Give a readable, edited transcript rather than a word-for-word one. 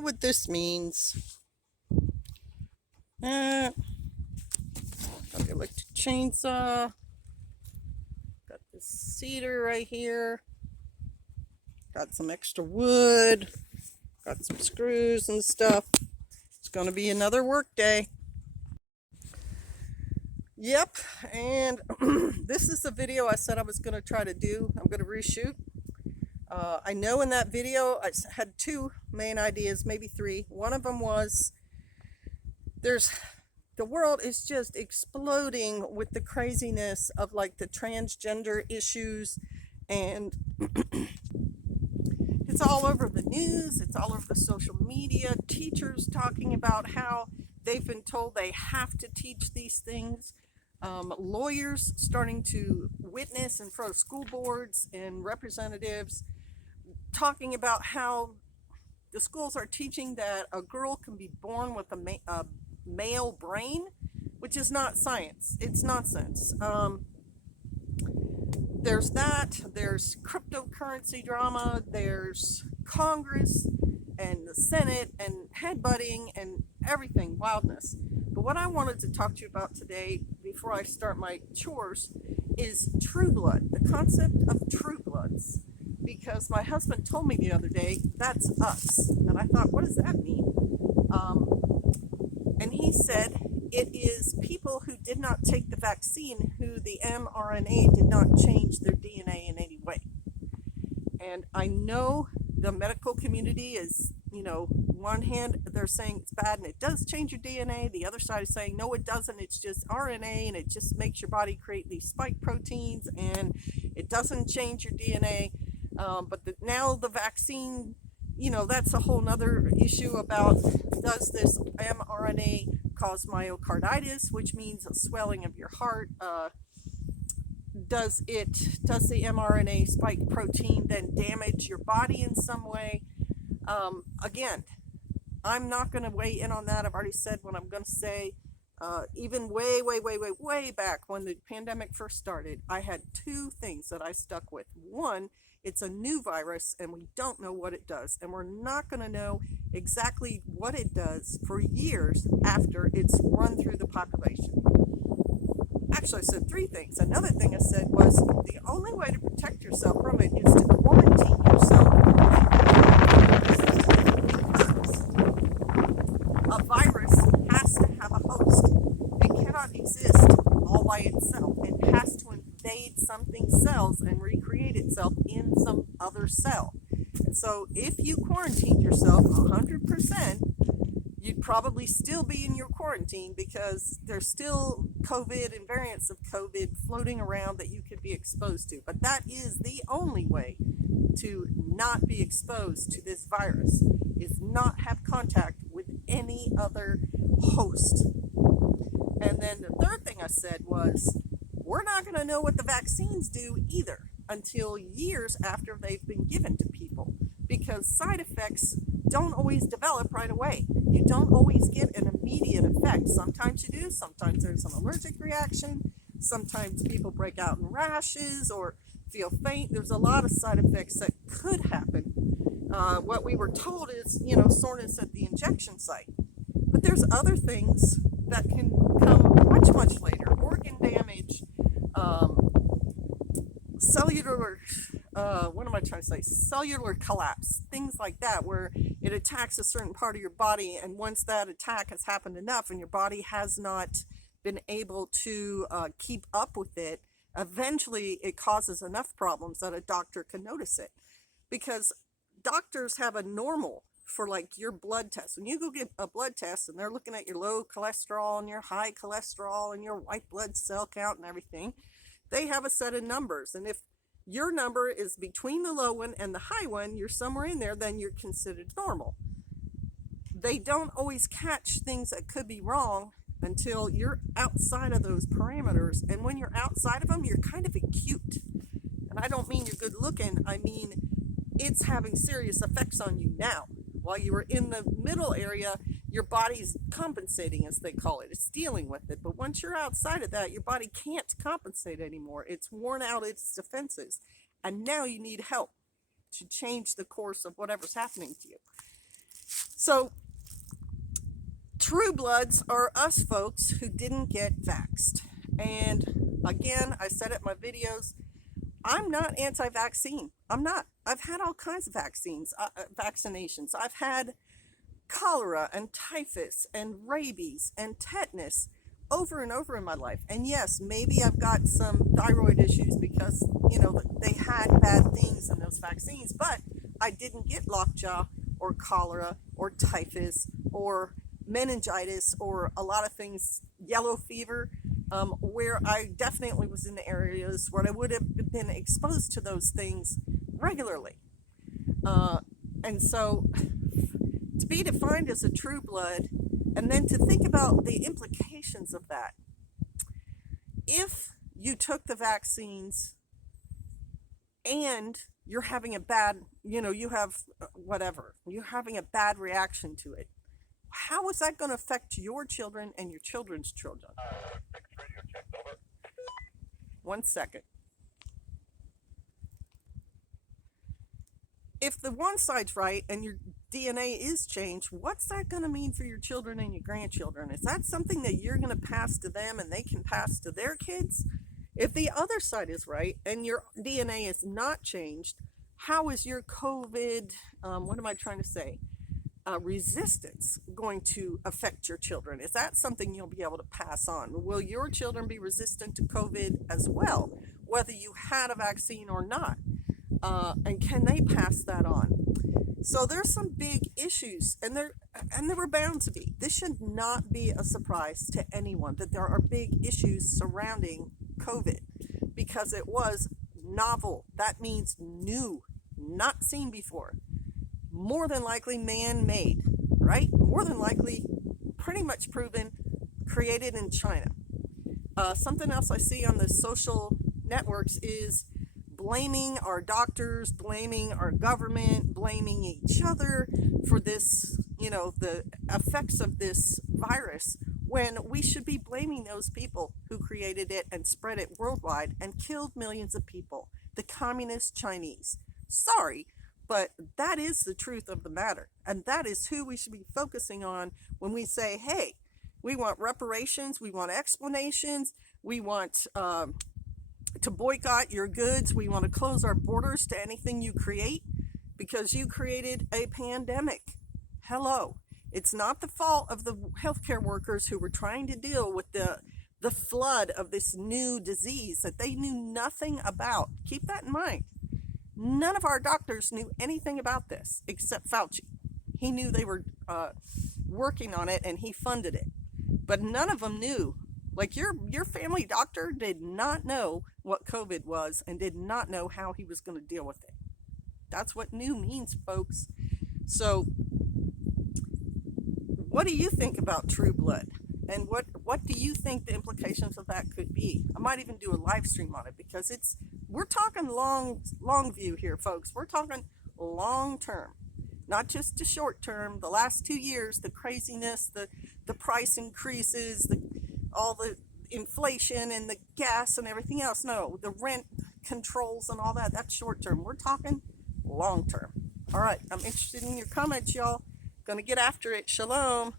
What this means. Got the electric chainsaw. Got this cedar right here. Got some extra wood. Got some screws and stuff. It's going to be another work day. Yep, and this is the video I said I was going to try to do. I'm going to reshoot. I know in that video I had two main ideas, maybe three. One of them was the world is just exploding with the craziness of like the transgender issues, and it's all over the news, it's all over the social media. Teachers talking about how they've been told they have to teach these things. Lawyers starting to witness in front of school boards and representatives, talking about how the schools are teaching that a girl can be born with a male brain, which is not science. It's nonsense. There's that. There's cryptocurrency drama. There's Congress and the Senate and headbutting and everything, wildness. But what I wanted to talk to you about today, before I start my chores, is true blood, the concept of true bloods. Because my husband told me the other day, that's us. And I thought, what does that mean? And he said, it is people who did not take the vaccine, who the mRNA did not change their DNA in any way. And I know the medical community is, one hand they're saying it's bad and it does change your DNA. The other side is saying, no, it doesn't. It's just RNA and it just makes your body create these spike proteins and it doesn't change your DNA. But now the vaccine, that's a whole nother issue about, does this mRNA cause myocarditis, which means a swelling of your heart? Does the mRNA spike protein then damage your body in some way? Again, I'm not going to weigh in on that. I've already said what I'm going to say. Even way back when the pandemic first started, I had two things that I stuck with. One, it's a new virus and we don't know what it does, and we're not going to know exactly what it does for years after it's run through the population. Actually, I said three things. Another thing I said was the only way to protect yourself from it is to quarantine yourself. A virus has to have a host. It cannot exist all by itself. It has to invade something's cells and recreate itself in some other cell. And so if you quarantined yourself 100%, you'd probably still be in your quarantine because there's still COVID and variants of COVID floating around that you could be exposed to. But that is the only way to not be exposed to this virus, is not have contact with any other host. And then the third thing I said was, we're not going to know what the vaccines do either until years after they've been given to people, because side effects don't always develop right away. You don't always get an immediate effect. Sometimes you do, sometimes there's an allergic reaction, sometimes people break out in rashes or feel faint. There's a lot of side effects that could happen. What we were told is, soreness at the injection site. But there's other things that can come much later. Organ damage, cellular, cellular collapse, things like that, where it attacks a certain part of your body, and once that attack has happened enough and your body has not been able to keep up with it, eventually it causes enough problems that a doctor can notice it. Because doctors have a normal for like your blood test. When you go get a blood test and they're looking at your low cholesterol and your high cholesterol and your white blood cell count and everything, they have a set of numbers. And if your number is between the low one and the high one, you're somewhere in there, then you're considered normal. They don't always catch things that could be wrong until you're outside of those parameters. And when you're outside of them, you're kind of acute. And I don't mean you're good looking, I mean it's having serious effects on you now. While you were in the middle area, your body's compensating, as they call it. It's dealing with it. But once you're outside of that, your body can't compensate anymore. It's worn out its defenses. And now you need help to change the course of whatever's happening to you. So true bloods are us folks who didn't get vaxxed. And again, I said it in my videos, I'm not anti-vaccine. I'm not. I've had all kinds of vaccinations. I've had cholera and typhus and rabies and tetanus over and over in my life. And yes, maybe I've got some thyroid issues because, they had bad things in those vaccines, but I didn't get lockjaw or cholera or typhus or meningitis or a lot of things, yellow fever, where I definitely was in the areas where I would have been exposed to those things regularly. And so to be defined as a true blood, and then to think about the implications of that. If you took the vaccines and you're having a bad, you have whatever, you're having a bad reaction to it, how is that going to affect your children and your children's children? 1 second. If the one side's right and your DNA is changed, what's that going to mean for your children and your grandchildren? Is that something that you're going to pass to them and they can pass to their kids? If the other side is right and your DNA is not changed, how is your COVID, resistance going to affect your children? Is that something you'll be able to pass on? Will your children be resistant to COVID as well, whether you had a vaccine or not? And can they pass that on? So there's some big issues, and there were bound to be. This should not be a surprise to anyone that there are big issues surrounding COVID because it was novel. That means new, not seen before. More than likely man-made, right? More than likely, pretty much proven, created in China. Something else I see on the social networks is blaming our doctors, blaming our government, blaming each other for this, the effects of this virus, when we should be blaming those people who created it and spread it worldwide and killed millions of people, the communist Chinese. Sorry, but that is the truth of the matter. And that is who we should be focusing on when we say, hey, we want reparations, we want explanations, we want to boycott your goods, we want to close our borders to anything you create because you created a pandemic. Hello. It's not the fault of the healthcare workers who were trying to deal with the flood of this new disease that they knew nothing about. Keep that in mind. None of our doctors knew anything about this except Fauci. He knew they were working on it and he funded it. But none of them knew. Like your family doctor did not know what COVID was and did not know how he was going to deal with it. That's what new means, folks. So what do you think about true blood? And what do you think the implications of that could be? I might even do a live stream on it because we're talking long view here, folks. We're talking long term, not just the short term. The last 2 years, the craziness, the price increases, all the inflation and the gas and everything else. No, the rent controls and all that, that's short term. We're talking long term. All right, I'm interested in your comments, y'all. Gonna get after it. Shalom.